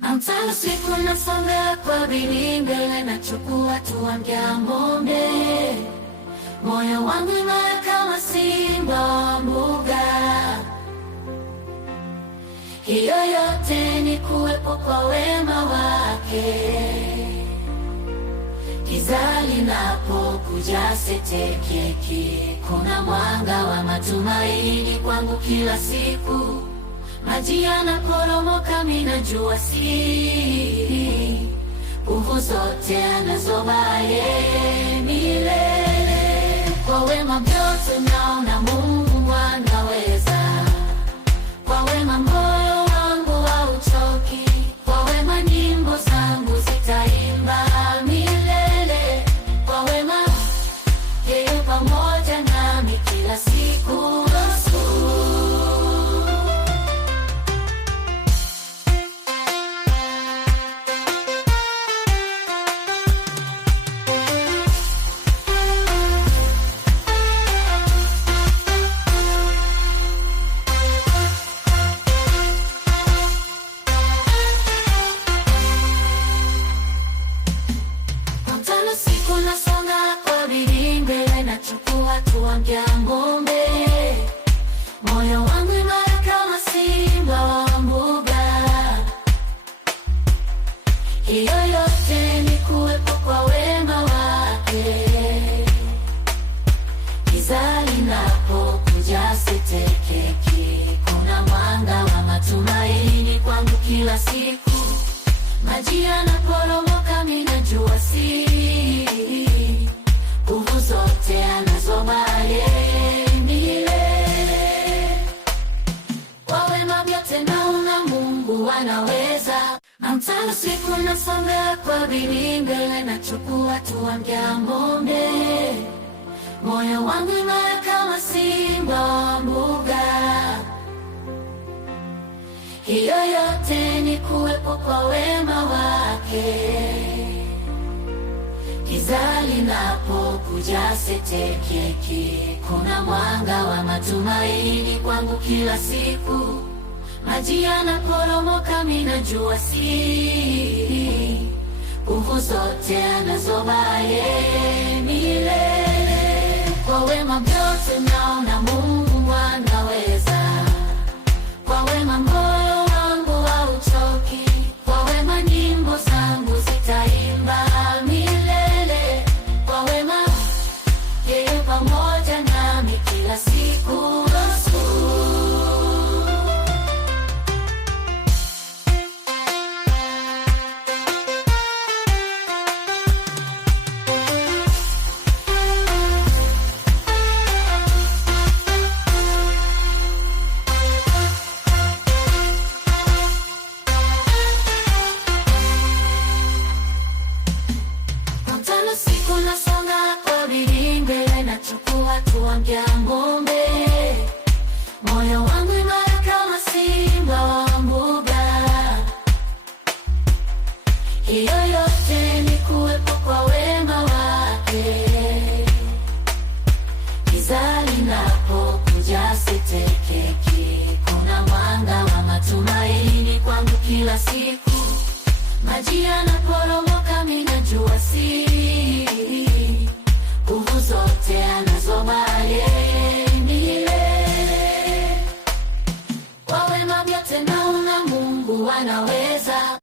Mchana siku nasonga kwa bidii mbele, nachukua hatua ng'ambo. Moyo wangu imara kama simba wa mbuga. Hiyo yote ni kuwepo kwa wema wake. Giza linapokuja setekeki, kuna mwanga wa matumaini kwangu kila siku. Maji yanaporomoka, mimi najua siri, nguvu zote anazoba yeye milele. Kwa wema vyote naona Mungu anaweza. Kwa wema moyo wangu hauchoki. Kwa wema nyimbo zangu zitaimba milele. Kwa wema yeye pamoja nami kila siku. Siku nasonga kwa bidii mbele, nachukua hatua ng'ambo. Moyo wangu imara kama simba wa mbuga. Hiyo yote ni kuwepo kwa wema wake. Giza linapokuja setekeki, kuna mwanga wa matumaini kwangu kila siku. Maji yanaporomoka, mimi najua siri, nguvu zote anazoba yeye milele. Kwa wema vyote naona Mungu anaweza. Mchana siku nasonga kwa bidii mbele, nachukua hatua ng'ambo. Moyo wangu imara kama simba wa mbuga. Hiyo yote ni kuwepo kwa wema wake. Giza linapokuja setekeki, kuna mwanga wa matumaini kwangu kila siku. Maji yanaporomoka, mimi najua siri, nguvu zote anazoba yeye milele. Kwa wema vyote naona Mungu anaweza. Kwa wema moyo wangu hauchoki. Kwa wema nyimbo zangu zitaimba milele. Kwa wema yeye pamoja nami kila siku. Siku nasonga kwa bidii mbele, nachukua hatua ng'ambo. Moyo wangu imara kama simba wa mbuga. Hiyo yote ni kuwepo kwa wema wake. Giza linapokuja setekeki, kuna mwanga wa matumaini kwangu kila siku. Maji yanaporomoka, mimi najua siri, nguvu zote anazoba yeye milele. Kwa wema vyote naona Mungu anaweza.